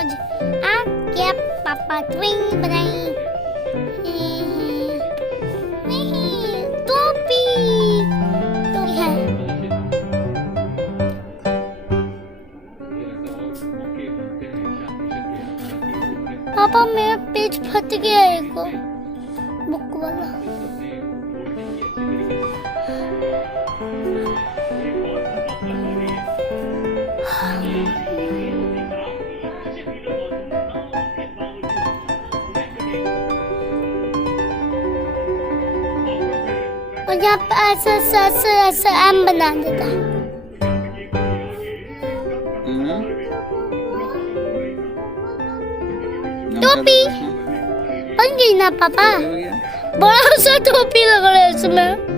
समझ आ क्या पापा ट्विंग बनाई नहीं टोपी तो है पापा मेरा पेज फट गया एक बुक वाला और यहाँ पे ऐसा एम बना देता टोपी बन गई ना पापा बड़ा सा टोपी लग रहा है इसमें